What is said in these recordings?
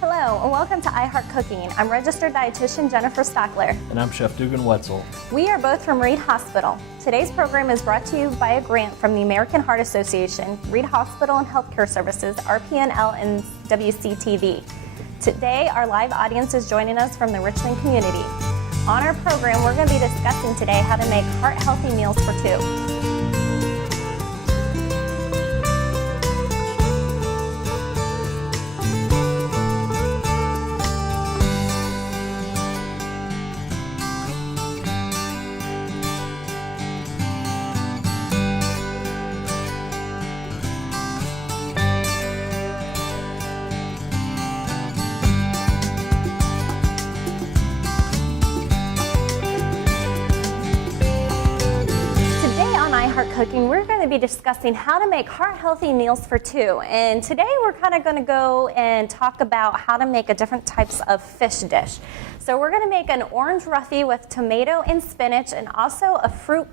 Hello, and welcome to iHeart Cooking. I'm registered dietitian Jennifer Stachler. And I'm Chef Dugan Wetzel. We are both from Reid Hospital. Today's program is brought to you by a grant from the American Heart Association, Reid Hospital and Healthcare Services, RPNL, and WCTV. Today, our live audience is joining us from the Richmond community. On our program, we're going to be discussing today how to make heart-healthy meals for two. Cooking, we're going to be discussing how to make heart-healthy meals for two. And today we're kind of going to go and talk about how to make a different types of fish dish. So we're going to make an orange roughy with tomato and spinach, and also a fruit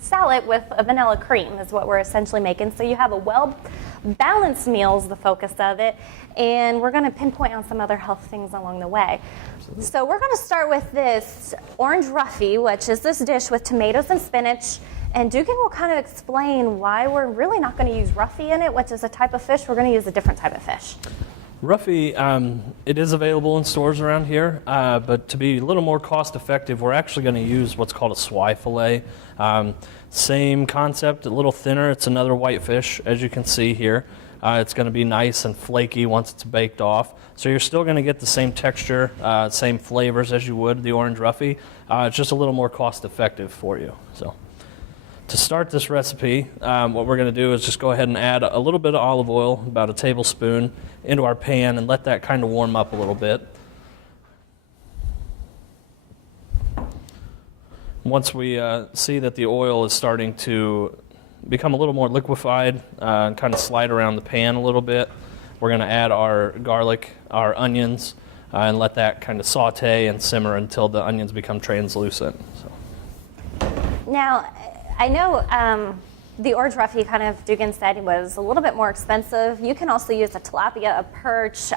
salad with a vanilla cream is what we're essentially making. So you have a well-balanced meal is the focus of it, and we're going to pinpoint on some other health things along the way. Absolutely. So we're going to start with this orange roughy, which is this dish with tomatoes and spinach. And Dugan will kind of explain why we're really not going to use roughy in it, which is a type of fish. We're going to use a different type of fish. Roughy, it is available in stores around here, but to be a little more cost effective, we're actually going to use what's called a swai fillet. Same concept, a little thinner. It's another white fish, as you can see here. It's going to be nice and flaky once it's baked off. So you're still going to get the same texture, same flavors as you would the orange roughy. It's just a little more cost effective for you. So, to start this recipe, what we're going to do is just go ahead and add a little bit of olive oil, about a tablespoon, into our pan and let that kind of warm up a little bit. Once we see that the oil is starting to become a little more liquefied and kind of slide around the pan a little bit, we're going to add our garlic, our onions, and let that kind of saute and simmer until the onions become translucent. So. Now, I know the orange roughy, kind of Dugan said, was a little bit more expensive. You can also use a tilapia, a perch,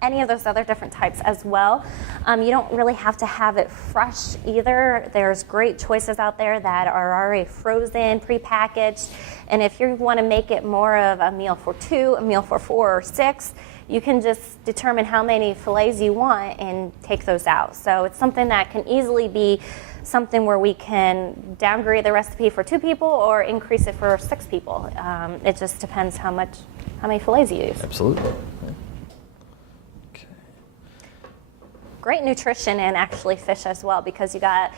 any of those other different types as well. You don't really have to have it fresh either. There's great choices out there that are already frozen, prepackaged. And if you want to make it more of a meal for two, a meal for 4 or 6, you can just determine how many fillets you want and take those out. So it's something that can easily be something where we can downgrade the recipe for 2 people or increase it for 6 people. It just depends how many fillets you use. Absolutely. Okay. Great nutrition in actually fish as well, because you got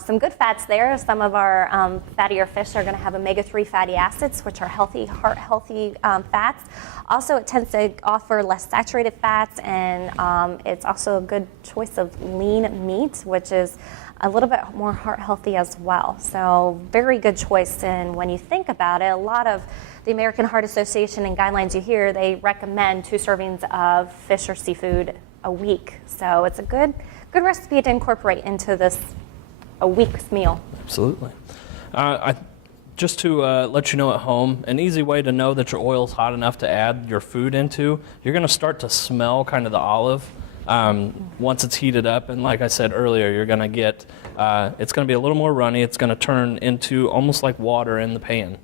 some good fats there. Some of our fattier fish are going to have omega-3 fatty acids, which are healthy, heart-healthy fats. Also, it tends to offer less saturated fats, and it's also a good choice of lean meat, which is a little bit more heart healthy as well. So very good choice. And when you think about it, a lot of the American Heart Association and guidelines you hear, they recommend 2 servings of fish or seafood a week. So it's a good recipe to incorporate into this a week's meal. Absolutely. Just to let you know at home, an easy way to know that your oil is hot enough to add your food into, you're going to start to smell kind of the olive once it's heated up. And like I said earlier, you're going to get, it's going to be a little more runny. It's going to turn into almost like water in the pan.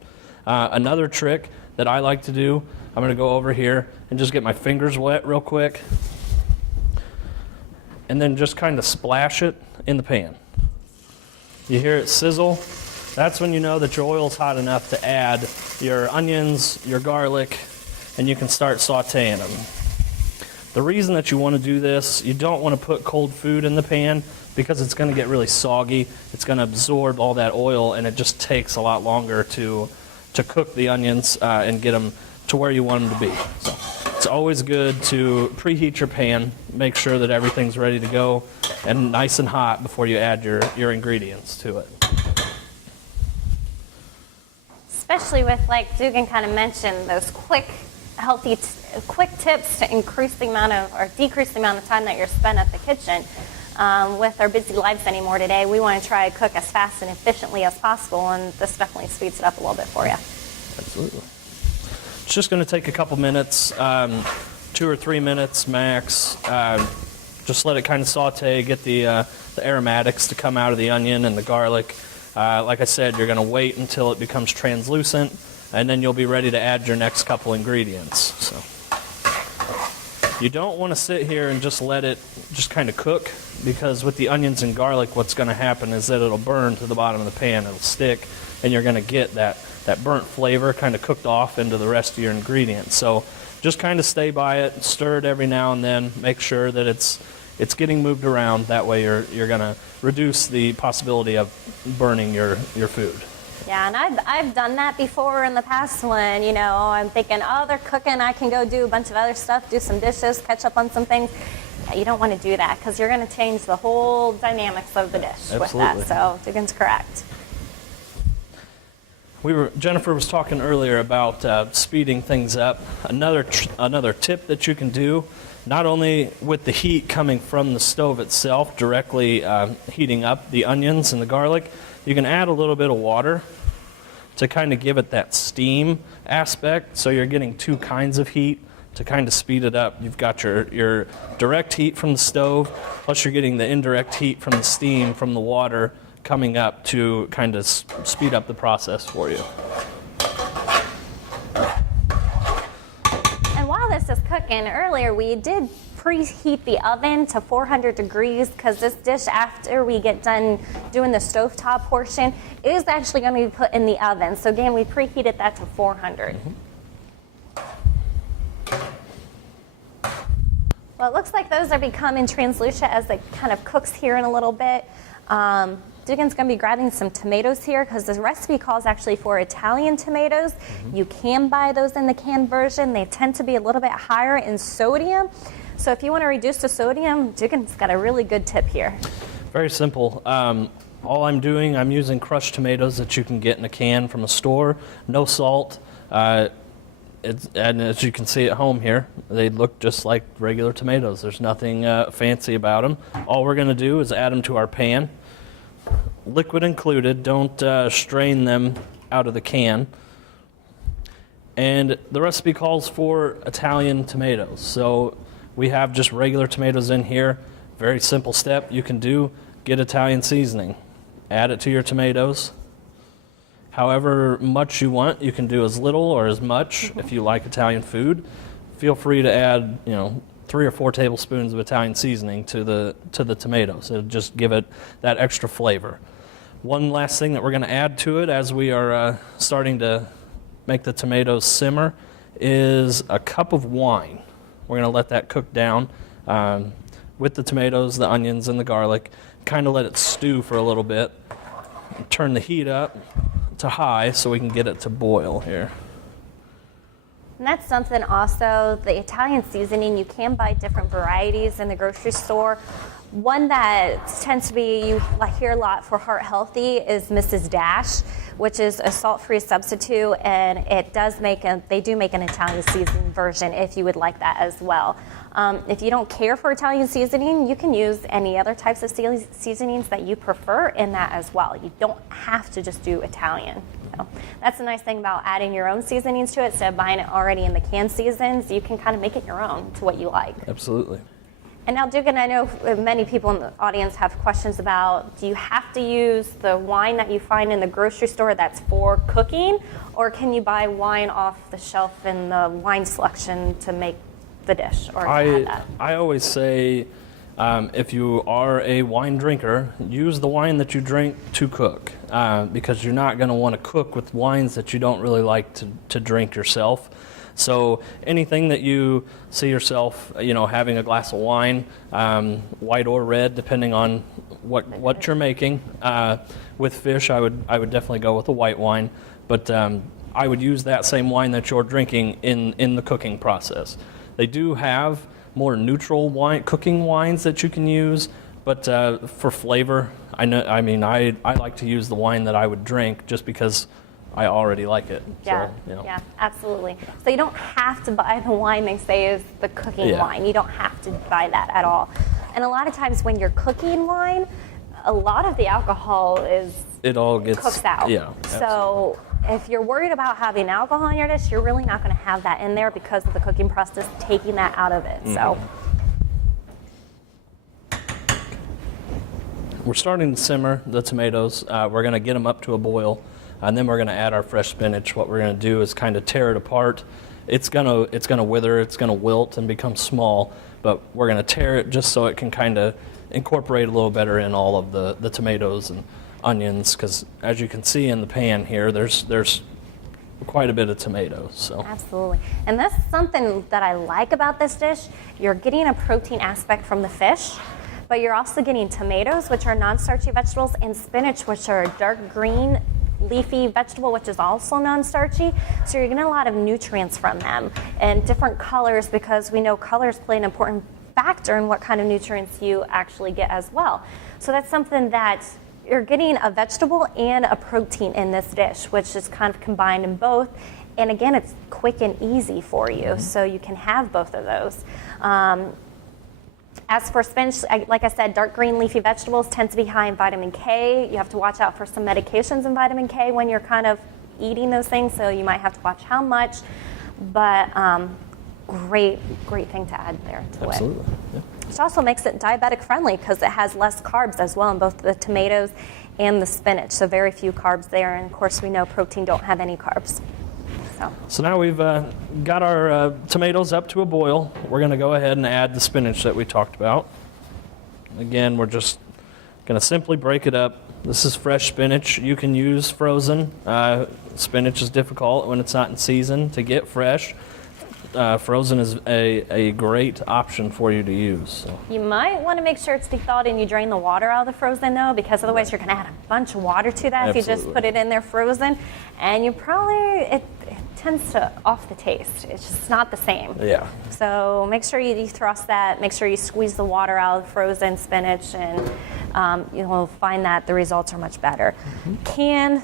Another trick that I like to do, I'm going to go over here and just get my fingers wet real quick, and then just kind of splash it in the pan. You hear it sizzle? That's when you know that your oil's hot enough to add your onions, your garlic, and you can start sauteing them. The reason that you want to do this, you don't want to put cold food in the pan because it's going to get really soggy. It's going to absorb all that oil, and it just takes a lot longer to cook the onions and get them to where you want them to be. So it's always good to preheat your pan, make sure that everything's ready to go and nice and hot before you add your ingredients to it. Especially with, like Dugan kind of mentioned, those quick tips to increase the amount of, or decrease the amount of time that you're spent at the kitchen. With our busy lives anymore today, we want to try to cook as fast and efficiently as possible, and this definitely speeds it up a little bit for you. Absolutely. It's just going to take a couple minutes to 2 or 3 minutes max. Just let it kind of saute, get the aromatics to come out of the onion and the garlic. Like I said, you're going to wait until it becomes translucent, and then you'll be ready to add your next couple ingredients. So you don't want to sit here and just let it just kind of cook, because with the onions and garlic, what's going to happen is that it'll burn to the bottom of the pan. It'll stick, and you're going to get that burnt flavor kind of cooked off into the rest of your ingredients. So just kind of stay by it, stir it every now and then, make sure that it's getting moved around. That way you're going to reduce the possibility of burning your food. Yeah, and I've done that before in the past when, I'm thinking, oh, they're cooking, I can go do a bunch of other stuff, do some dishes, catch up on some things. Yeah, you don't want to do that, because you're going to change the whole dynamics of the dish with that. So Dugan's correct. Jennifer was talking earlier about speeding things up. Another tip that you can do, not only with the heat coming from the stove itself, directly heating up the onions and the garlic, you can add a little bit of water to kind of give it that steam aspect. So you're getting two kinds of heat to kind of speed it up. You've got your direct heat from the stove, plus you're getting the indirect heat from the steam from the water coming up to kind of speed up the process for you. And while this is cooking, earlier we did preheat the oven to 400 degrees, because this dish, after we get done doing the stovetop portion, is actually going to be put in the oven. So again, we preheated that to 400. Well, it looks like those are becoming translucent as it kind of cooks here in a little bit. Dugan's going to be grabbing some tomatoes here, because the recipe calls actually for Italian tomatoes. You can buy those in the canned version. They tend to be a little bit higher in sodium. So if you want to reduce the sodium, Dugan's got a really good tip here. Very simple. All I'm doing, I'm using crushed tomatoes that you can get in a can from a store. No salt. And as you can see at home here, they look just like regular tomatoes. There's nothing fancy about them. All we're going to do is add them to our pan. Liquid included. Don't strain them out of the can. And the recipe calls for Italian tomatoes. So we have just regular tomatoes in here. Very simple step you can do. Get Italian seasoning. Add it to your tomatoes. However much you want, you can do as little or as much. If you like Italian food, feel free to add, 3 or 4 tablespoons of Italian seasoning to the tomatoes. It'll just give it that extra flavor. One last thing that we're going to add to it as we are starting to make the tomatoes simmer is a cup of wine. We're going to let that cook down with the tomatoes, the onions, and the garlic. Kind of let it stew for a little bit. Turn the heat up to high so we can get it to boil here. And that's something also, the Italian seasoning, you can buy different varieties in the grocery store. One that tends to be, you hear a lot for heart healthy, is Mrs. Dash, which is a salt-free substitute, and it does they do make an Italian seasoning version if you would like that as well. If you don't care for Italian seasoning, you can use any other types of seasonings that you prefer in that as well. You don't have to just do Italian. So that's the nice thing about adding your own seasonings to it. Instead of buying it already in the canned seasons, you can kind of make it your own to what you like. Absolutely. And now, Dugan, I know many people in the audience have questions about, do you have to use the wine that you find in the grocery store that's for cooking, or can you buy wine off the shelf in the wine selection to make the dish or to add that? I always say, if you are a wine drinker, use the wine that you drink to cook, because you're not going to want to cook with wines that you don't really like to drink yourself. So anything that you see yourself, having a glass of wine, white or red, depending on what you're making. With fish, I would definitely go with a white wine, but I would use that same wine that you're drinking in the cooking process. They do have more neutral cooking wines that you can use, but for flavor, I like to use the wine that I would drink just because I already like it. Yeah, so, yeah, absolutely. So you don't have to buy the wine they say is the cooking wine. You don't have to buy that at all. And a lot of times when you're cooking wine, a lot of the alcohol it all gets cooks out. Yeah. So if you're worried about having alcohol in your dish, you're really not going to have that in there because of the cooking process taking that out of it. So. We're starting to simmer the tomatoes. We're going to get them up to a boil, and then we're going to add our fresh spinach. What we're going to do is kind of tear it apart. It's going to wither, it's going to wilt and become small, but we're going to tear it just so it can kind of incorporate a little better in all of the tomatoes and onions, because as you can see in the pan here, there's quite a bit of tomatoes. So. Absolutely. And that's something that I like about this dish. You're getting a protein aspect from the fish, but you're also getting tomatoes, which are non-starchy vegetables, and spinach, which are a dark green leafy vegetable, which is also non-starchy. So you're getting a lot of nutrients from them and different colors, because we know colors play an important factor in what kind of nutrients you actually get as well. So that's something that you're getting a vegetable and a protein in this dish, which is kind of combined in both. And again, it's quick and easy for you, so you can have both of those. As for spinach, like I said, dark green leafy vegetables tend to be high in vitamin K. You have to watch out for some medications in vitamin K when you're kind of eating those things, so you might have to watch how much. But great thing to add there to it. Absolutely. Yeah. Which also makes it diabetic friendly because it has less carbs as well in both the tomatoes and the spinach. So very few carbs there, and of course we know protein don't have any carbs. So now we've got our tomatoes up to a boil. We're going to go ahead and add the spinach that we talked about. Again, we're just going to simply break it up. This is fresh spinach. You can use frozen. Spinach is difficult when it's not in season to get fresh. Frozen is a great option for you to use. So. You might want to make sure it's de-thawed and you drain the water out of the frozen though, because otherwise you're going to add a bunch of water to that. Absolutely. If you just put it in there frozen, and you probably, it tends to off the taste. It's just not the same. Yeah. So make sure you defrost that. Make sure you squeeze the water out of the frozen spinach, and you'll find that the results are much better. Canned,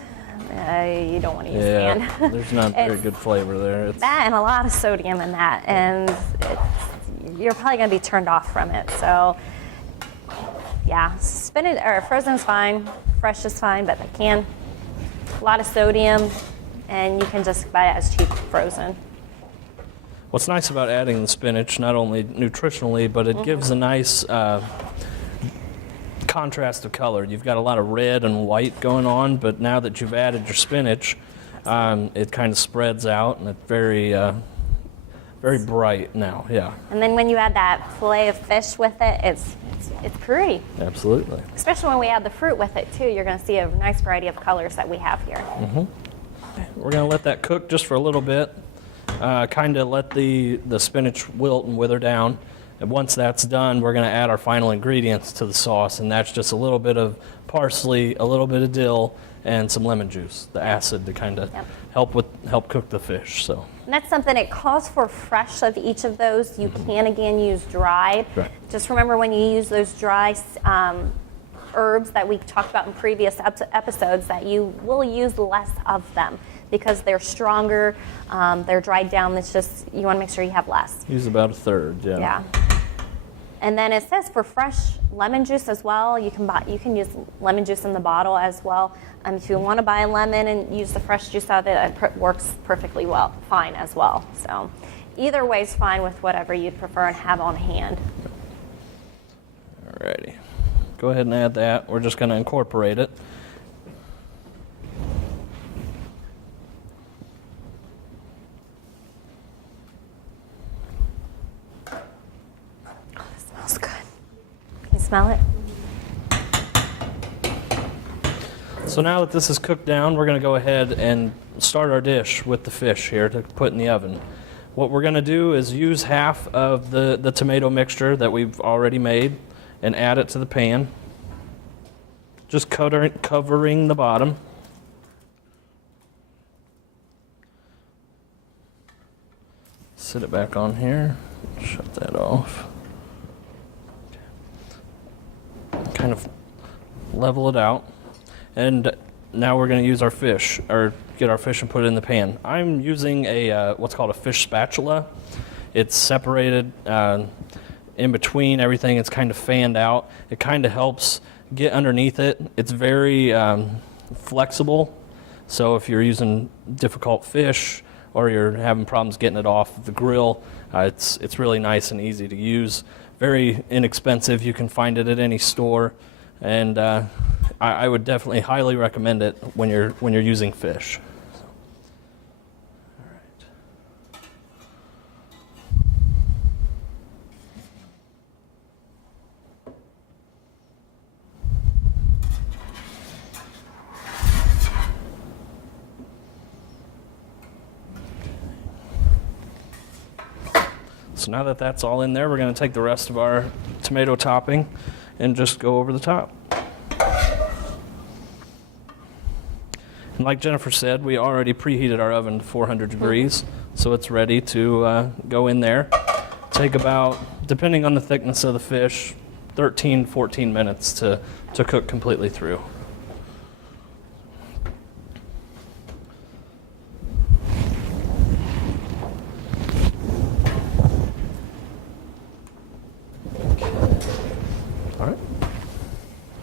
you don't want to use canned. There's not very good flavor there. It's that and a lot of sodium in that, and you're probably going to be turned off from it. So yeah, spinach or frozen is fine, fresh is fine, but the canned, a lot of sodium. And you can just buy it as cheap frozen. What's nice about adding the spinach, not only nutritionally, but it gives a nice contrast of color. You've got a lot of red and white going on, but now that you've added your spinach, it kind of spreads out, and it's very bright now. Yeah. And then when you add that fillet of fish with it, it's pretty. Absolutely. Especially when we add the fruit with it too, you're going to see a nice variety of colors that we have here. Mm-hmm. We're going to let that cook just for a little bit, kind of let the spinach wilt and wither down. And once that's done, we're going to add our final ingredients to the sauce, and that's just a little bit of parsley, a little bit of dill, and some lemon juice, the acid to kind of help cook the fish. So. And that's something, it calls for fresh of each of those. You can again use dried. Right. Just remember when you use those dry herbs that we talked about in previous episodes, that you will use less of them because they're stronger, they're dried down. It's just, you want to make sure you have less. Use about a third, yeah. Yeah. And then it says for fresh lemon juice as well, you can use lemon juice in the bottle as well. If you want to buy a lemon and use the fresh juice out of it, it works perfectly fine as well. So either way is fine with whatever you'd prefer and have on hand. Alrighty. Go ahead and add that. We're just going to incorporate it. Oh, this smells good. Can you smell it? So now that this is cooked down, we're going to go ahead and start our dish with the fish here to put in the oven. What we're going to do is use half of the tomato mixture that we've already made and add it to the pan. Just covering the bottom. Sit it back on here. Shut that off. Kind of level it out. And now we're going to use our fish, or get our fish and put it in the pan. I'm using a what's called a fish spatula. It's separated in between everything. It's kind of fanned out. It kind of helps get underneath it. It's very flexible, So if you're using difficult fish or you're having problems getting it off the grill, it's really nice and easy to use. Very inexpensive. You can find it at any store, and I would definitely highly recommend it when you're using fish. All right. So now that that's all in there, we're going to take the rest of our tomato topping and just go over the top. And like Jennifer said, we already preheated our oven to 400 degrees, so it's ready to go in there. Take about, depending on the thickness of the fish, 13, 14 minutes to cook completely through.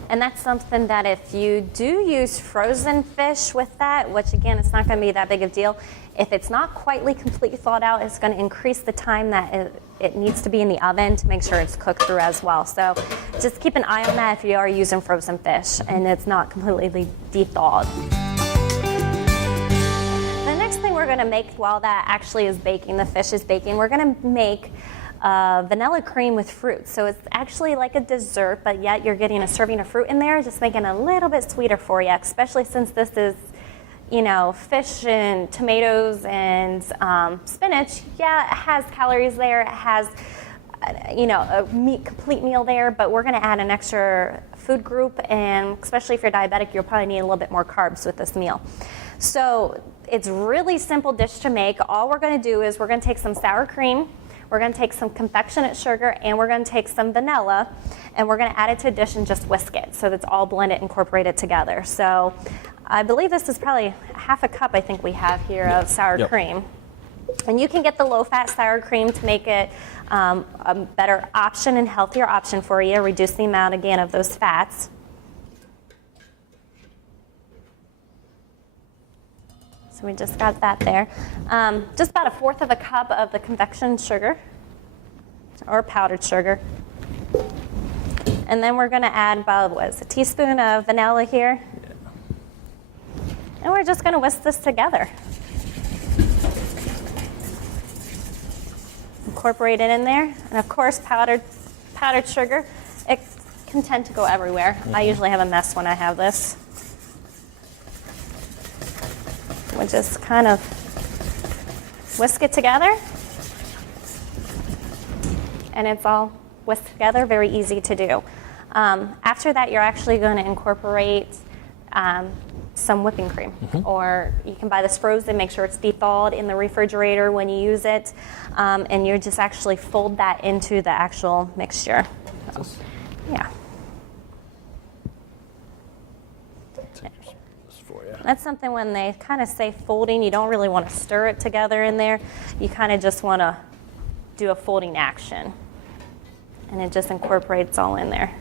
And that's something that if you do use frozen fish with that, which again, it's not going to be that big of a deal, if it's not quite completely thawed out, it's going to increase the time that it needs to be in the oven to make sure it's cooked through as well. So just keep an eye on that if you are using frozen fish and it's not completely de-thawed. The next thing we're going to make while that actually is baking, the fish is baking, we're going to make vanilla cream with fruit. So it's actually like a dessert, but yet you're getting a serving of fruit in there, just making it a little bit sweeter for you, especially since this is, you know, fish and tomatoes and spinach. Yeah, it has calories there. It has, you know, a complete meal there, but we're going to add an extra food group, and especially if you're diabetic, you'll probably need a little bit more carbs with this meal. So it's a really simple dish to make. All we're going to do is we're going to take some sour cream, we're going to take some confectionate sugar, and we're going to take some vanilla, and we're going to add it to a dish and just whisk it so that's all blended, incorporated together. So I believe this is probably half a cup, I think we have here, of sour cream. And you can get the low-fat sour cream to make it a better option and healthier option for you, reduce the amount, again, of those fats. So we just got that there. Just about 1/4 of a cup of the confection sugar, or powdered sugar. And then we're going to add about, a teaspoon of vanilla here. And we're just going to whisk this together. Incorporate it in there. And of course, powdered sugar, it can tend to go everywhere. I usually have a mess when I have this. We'll just kind of whisk it together. And it's all whisked together, very easy to do. After that, you're actually going to incorporate some whipping cream. Or you can buy this frozen, make sure it's de-thawed in the refrigerator when you use it. And you just actually fold that into the actual mixture. So, yeah. That's something when they kind of say folding, you don't really want to stir it together in there. You kind of just want to do a folding action. And it just incorporates all in there.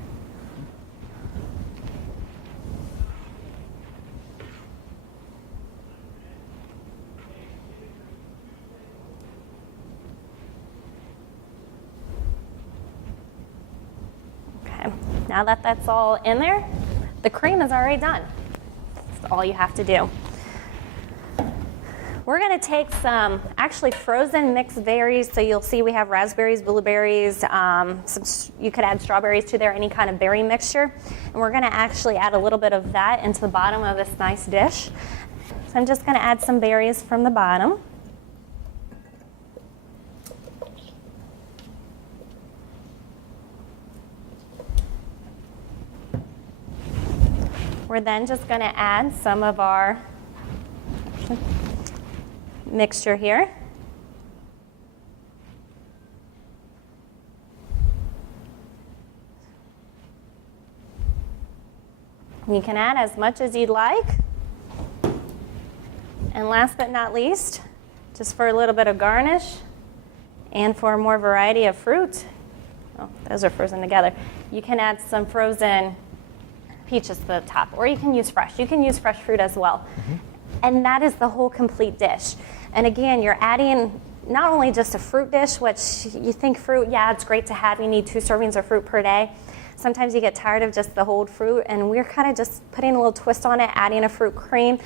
Okay, now that that's all in there, the cream is already done. All you have to do. We're going to take some actually frozen mixed berries. So you'll see we have raspberries, blueberries, you could add strawberries to there, any kind of berry mixture. And we're going to actually add a little bit of that into the bottom of this nice dish. So I'm just going to add some berries from the bottom. We're then just going to add some of our mixture here. You can add as much as you'd like. And last but not least, just for a little bit of garnish and for more variety of fruit, oh, those are frozen together, you can add some frozen peaches to the top, or you can use fresh. You can use fresh fruit as well. And that is the whole complete dish. And again, you're adding not only just a fruit dish, which you think fruit, yeah, it's great to have. You need 2 servings of fruit per day. Sometimes you get tired of just the whole fruit, and we're kind of just putting a little twist on it, adding a fruit cream.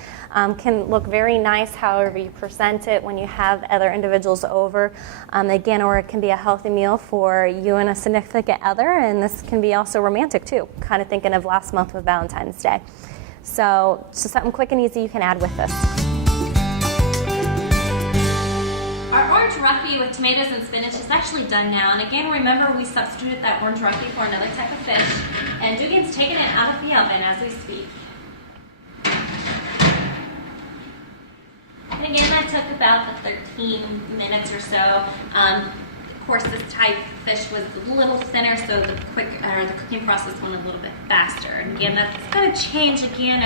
Can look very nice however you present it when you have other individuals over. Again, or it can be a healthy meal for you and a significant other, and this can be also romantic too, kind of thinking of last month with Valentine's Day. So something quick and easy you can add with this. Our orange roughy with tomatoes and spinach is actually done now. And again, remember we substituted that orange roughy for another type of fish. And Dugan's taking it out of the oven as we speak. And again, that took about 13 minutes or so. Of course, this type of fish was a little thinner, so the cooking process went a little bit faster. And again, that's going to change again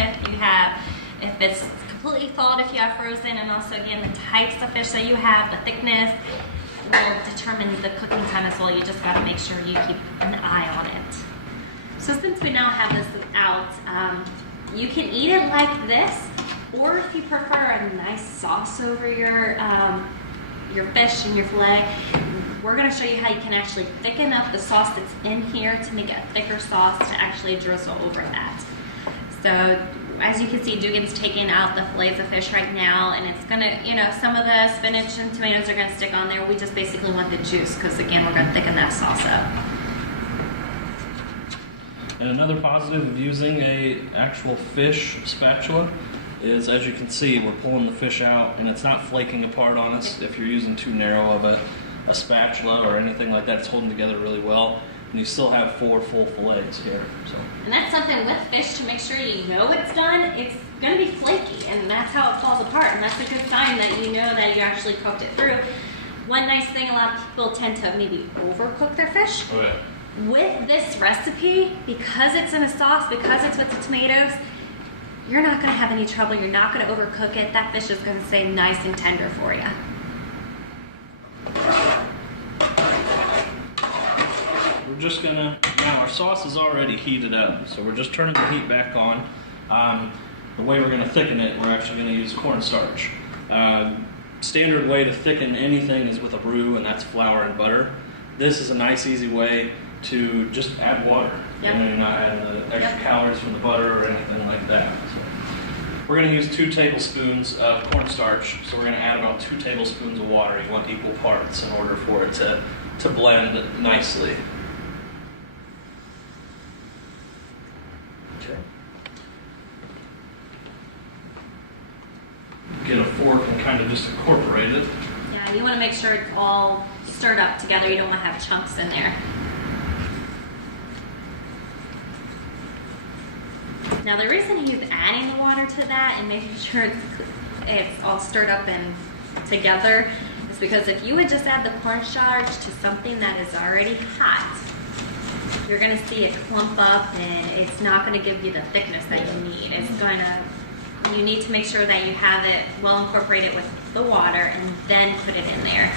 if it's completely thawed, if you have frozen, and also again the types of fish that you have, the thickness will determine the cooking time as well. You just got to make sure you keep an eye on it. So since we now have this out, you can eat it like this, or if you prefer a nice sauce over your fish and your fillet, we're going to show you how you can actually thicken up the sauce that's in here to make it a thicker sauce to actually drizzle over that. So as you can see, Dugan's taking out the fillets of fish right now, and it's going to, some of the spinach and tomatoes are going to stick on there. We just basically want the juice because, again, we're going to thicken that sauce up. And another positive of using a actual fish spatula is, as you can see, we're pulling the fish out and it's not flaking apart on us. If you're using too narrow of a spatula or anything like that, it's holding together really well. And you still have 4 full fillets here. So. And that's something with fish to make sure you know it's done. It's going to be flaky, and that's how it falls apart. And that's a good sign that you know that you actually cooked it through. One nice thing, a lot of people tend to maybe overcook their fish. Oh, yeah. With this recipe, because it's in a sauce, because it's with the tomatoes, you're not going to have any trouble. You're not going to overcook it. That fish is going to stay nice and tender for you. We're just gonna, now our sauce is already heated up, so we're just turning the heat back on. The way we're gonna thicken it, we're actually gonna use cornstarch. Standard way to thicken anything is with a roux, and that's flour and butter. This is a nice, easy way to just add water. Yep. And you're not adding the extra calories from the butter or anything like that. So we're gonna use 2 tablespoons of cornstarch, so we're gonna add about 2 tablespoons of water. You want equal parts in order for it to blend nicely. Get a fork and kind of just incorporate it. Yeah, you want to make sure it's all stirred up together. You don't want to have chunks in there. Now the reason he's adding the water to that and making sure it's all stirred up and together is because if you would just add the cornstarch to something that is already hot, you're going to see it clump up and it's not going to give you the thickness that you need. You need to make sure that you have it well incorporated with the water and then put it in there.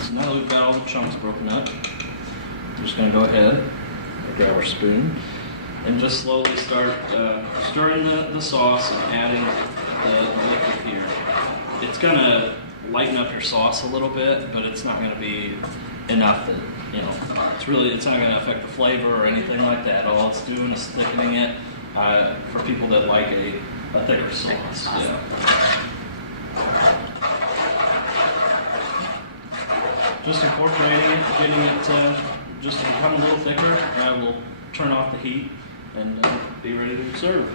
So now that we've got all the chunks broken up, we're just going to go ahead and grab our spoon and just slowly start stirring the sauce and adding the liquid here. It's going to lighten up your sauce a little bit, but it's not going to be enough that, it's not going to affect the flavor or anything like that. All it's doing is thickening it for people that like a thicker sauce. Yeah. Just incorporating it, getting it just to become a little thicker. We'll turn off the heat and be ready to serve.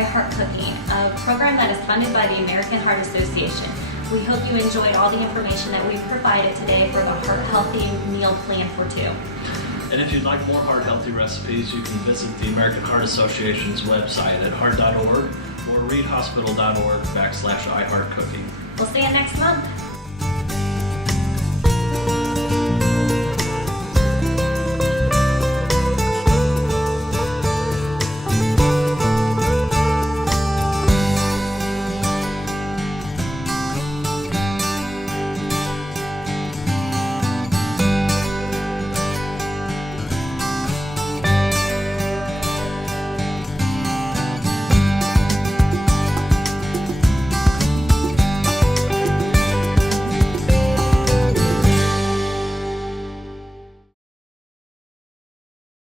Heart Cooking, a program that is funded by the American Heart Association. We hope you enjoyed all the information that we've provided today for the Heart Healthy Meal Plan for 2. And if you'd like more heart healthy recipes, you can visit the American Heart Association's website at heart.org or reidhospital.org/iHeartCooking. We'll see you next month.